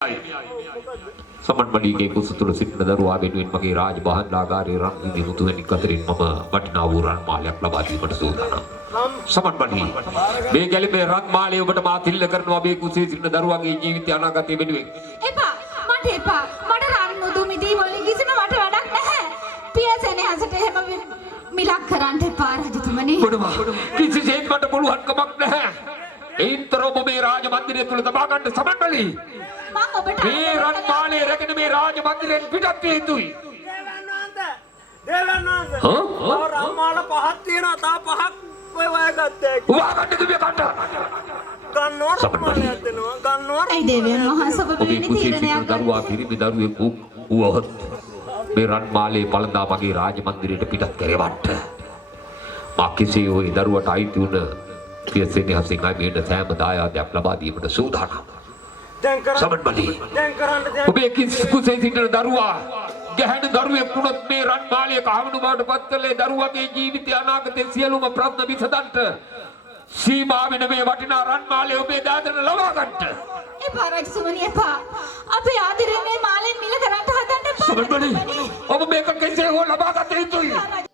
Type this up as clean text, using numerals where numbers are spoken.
සමන් මණිගේ කුස තුල සිටින දරුවා වෙනුවෙන් මගේ රාජබහන්ලාගාරයේ රන් විඳි මුතුවැනි කතරින් මම වටිනා වූ රන් මාලයක් ලබා දීමට සූදානම්. සමන් මණි මේ ගැලපේ රන් මාලය ඔබට මා තිල්ල කරනවා මේ කුසේ සිටින දරුවාගේ ජීවිත අනාගතය වෙනුවෙන්. එපා මට එපා මට රන් මුදු මිදී වලින් කිසිම මට වැඩක් නැහැ. පියසෙනේ හසට එහෙම මිලක් කරන්න එපා රජතුමනි. මොනවා කිසිසේත් මට පුළුවන් කමක් නැහැ. ඒතරම මේ රාජ මන්දිරය තුල තබා ගන්න සමන් මණි. මම ඔබට මේ රන් මාලේ රැගෙන මේ රාජ මන්දිරයෙන් පිටත් විය යුතුයි. දේවන්නන්ද රන් මාල පහක් තියෙනවා තා පහක් ඔය වයගත්තේ උවා ගන්න කිව්වේ කන්න. ගන්නවට මාලයක් දෙනවා ගන්නවට ඒ දේවයන් වහන්සේ ඔබ ඔබේ වෙන කුසේ තීරණයක් සිටින දරුවා පිරිමි දරුවෙක් වුවහොත් මේ රන් මාලේ පළඳා මගේ රාජ මන්දිරයට පිටත් කරවන්න. මා කෙසේ ওই දරුවට අයිති වුණ පියසෙනි හසින් ආමේට සෑම දායාදයක් ලබා දීමට සූදානම්. දැන් සමන් මණි දැන් කරන්න ඔබේ කුසේ සිටින දරුවා ගැහැණු දරුවෙක් වුණොත් මේ රන් මාලේ කහවණු බවට පත් කළේ දරුවගේ ජීවිතය අනාගතයේ සියලුම ප්‍රශ්න විසඳන්න සීමා වෙන මේ වටිනා රන් මාලේ ඔබේ දාතන ලබා ගන්නට. එපා රජතුමනි එපා. අපේ ආදරේ මේ මාලෙන් මිල කරන්න හදන්න එපා. සමන් මණි ඔබ මේක කෙසේ හෝ ලබා ගත යුතුයි.